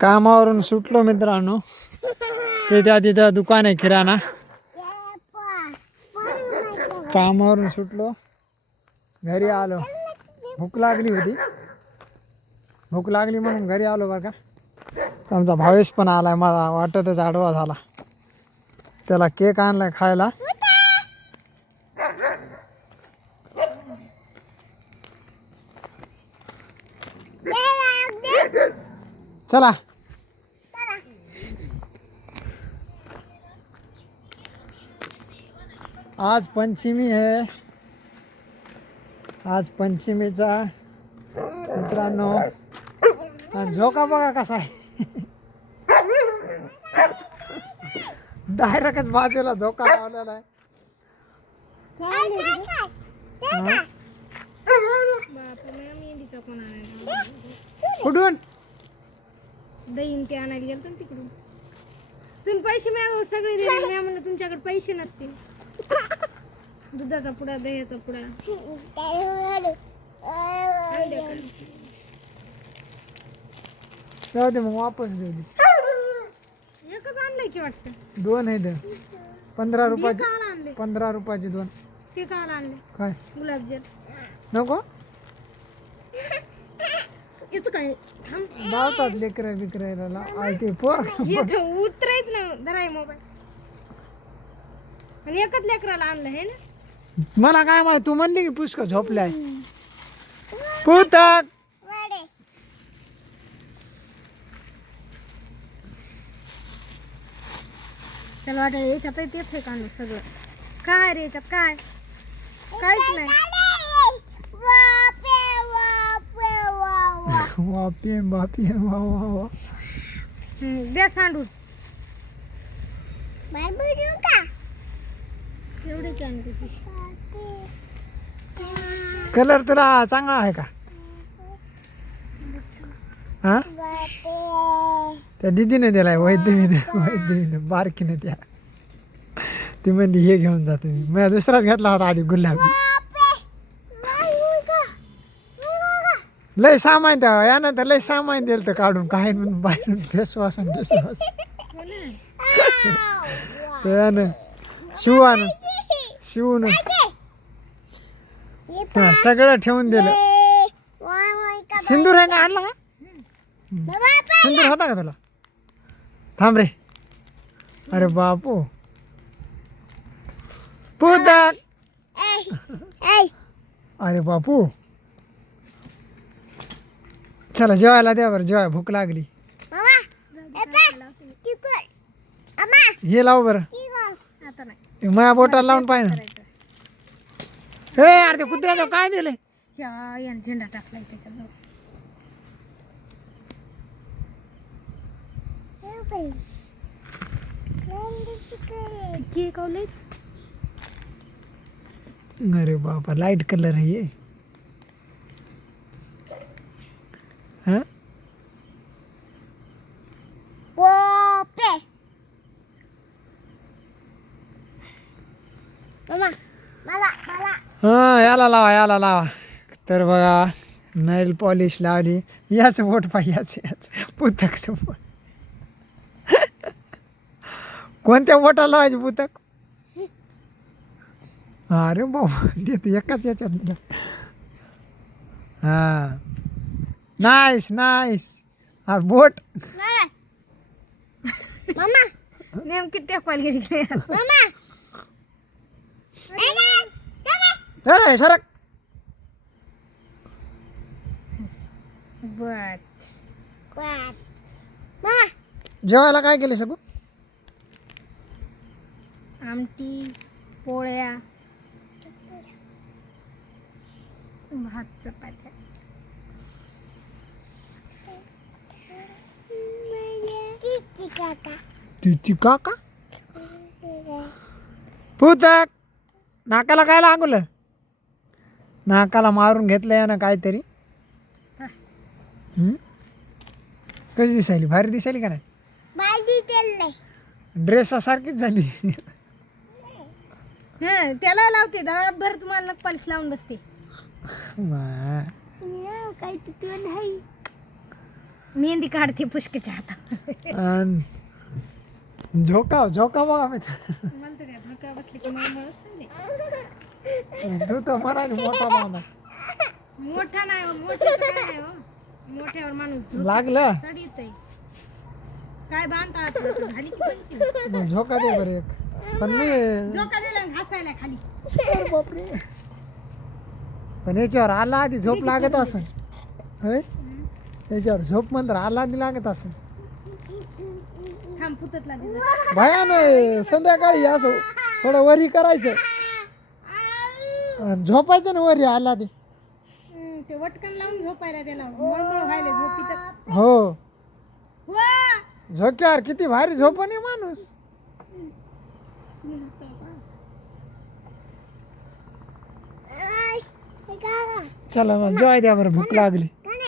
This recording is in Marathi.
कामावरून सुटलो मित्रांनो. ते त्या तिथं दुकान आहे किराणा. कामावरून सुटलो, घरी आलो. भूक लागली होती, भूक लागली म्हणून घरी आलो बरं का. आमचा भावेश पण आलाय, मला वाटतच आडवा झाला. त्याला केक आणलाय खायला. चला आज पंचमी आहे. आज पंचमीचा मित्रांनो. आणि झोका बघा कसा आहे. डायरेक्टच बाजूला झोका लावलेला आहे. कुठून दहीन ते आणायला गेलं ना तिकडून. तुम्ही पैसे मिळाले सगळे दिले. मी म्हणलं तुमच्याकडे पैसे नसतील. दुधाचा पुडा, दह्याचा पुडा जाऊ दे मग, वापस देऊ दे. एकच आणलंय की वाटतं. दोन आहे तर 15 रुपयाचे. काल आणले 15 रुपयाचे दोन. ते काल आणले काय गुलाबजाम. नको याच काय धावतात लेकरं बिकरायला. ते पोर उतरायच ना. धराय मोबाईल. आणि एकच लेकराला आणलं हे ना. मला काय माहिती, तू म्हणली की पुष्कळ झोपलाय. पुतक त्याला वाटत याच्यात तेच आहे कांदा सगळं. काय रे याच्यात काय काहीच नाही. वापे बापे वा वा वा. द्या सांडून. एवढीच आणते. कलर तुला चांगला आहे का? हा त्या दीदीने दिलाय. वैद्यमीने बारकीने. त्या ती म्हणली हे घेऊन जा तुम्ही. मी दुसराच घेतला होता आधी गुलाबी. लय सामान द्या यानंतर लय सामान दिलं तर काढून काय म्हणून बाहेरून फेसवास आणि फेसवास. त्यानं शिवून सगळं ठेवून दिलं. सिंदूर आहे का आणला का? सिंदूर होता का तुला? थांब रे. अरे बापू पुतक. अरे बापू चला जेवायला द्या बरं. जेवाय भूक लागली. हे लाव बरं. आता नाही माझ्या बोटाला लावून पाहिजे ना. हे अरे ते कुत्र्याचं काय दिले? यानं झेंडा टाकलाय त्याच्याजवळ. केक आवले. अरे बापा लाईट कलर आहे. हा हा याला लावा. तर बघा नेल पॉलिश लावली. याच बोट पाहिजे. याच पुतकचं बोट. कोणत्या बोटाला लावायचे पुतक? अरे बाबा देतो एकाच याच्यात. हा नाईस. हा बोट नेमकी टेपायला गेली. अरे सरक. जेवायला काय केले सगळं? आमटी, पोळ्या, भात, चपात्या. तिची काका पुतक नाकाला काय लागलं? नाकाला मारून घेतलंय ना काहीतरी. कशी दिसायली? भारी दिसायली का नाही? ड्रेसासारखीच झाली. त्याला लावते दळाभर तुम्हाला पालिश लावून बसते. मा. काय तिथे नाही. मेहंदी काढते पुष्कच्या हातात. अन झोका झोका बघा मी मला तर काय धक्का बसली की मळमळच नाही. तू तर म्हणाली मोठा मामा मोठा नाही हो, मोठ्याचं काय नाही हो. मोठ्यावर माणूस झोप लागलं चढ येतंय. काय बांधता आता असं झाली की पंची. मग झोका दे बरं एक पण मी डोका दिला आणि हसायला खाली. अरे बापरे पण याच्यावर आला आधी झोप लागत असेल होय याच्यावर झोप म्हणतात आला आधी लागत असेल थांब पुततला दिवस. भयान संध्याकाळी असं थोडं वरी करायचं आणि झोपायचं ना वरी आला आधी ते वटकन लावून झोपायला त्याला मळमळ व्हायला झोपीत. हो वा झोक्यावर किती भारी झोपणे माणूस चला मग जेवाय द्या बरं भूक लागली